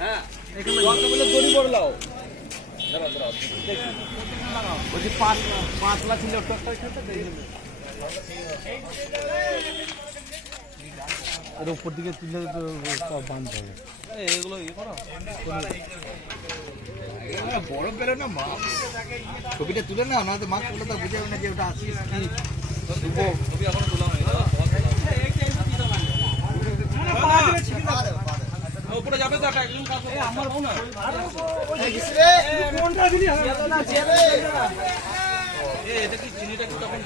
হ্যাঁ দড়ি পড়লাও বলছি 5 লাখ ছিল এর উপর দিকে তুলে বাঁধতে হবে এগুলো ইয়ে করো বড় বেরো না মা ছবিটা তুলে না নয়তো মাছ তুলে তো বুঝে যাবে না যে ওটা আসিস কি ছবি এখনো তোলা হয়নি উপরে যাবে তো একজন আমার বোন কোনটা দিলি হবে না এটা কি চিনিটা কি তখন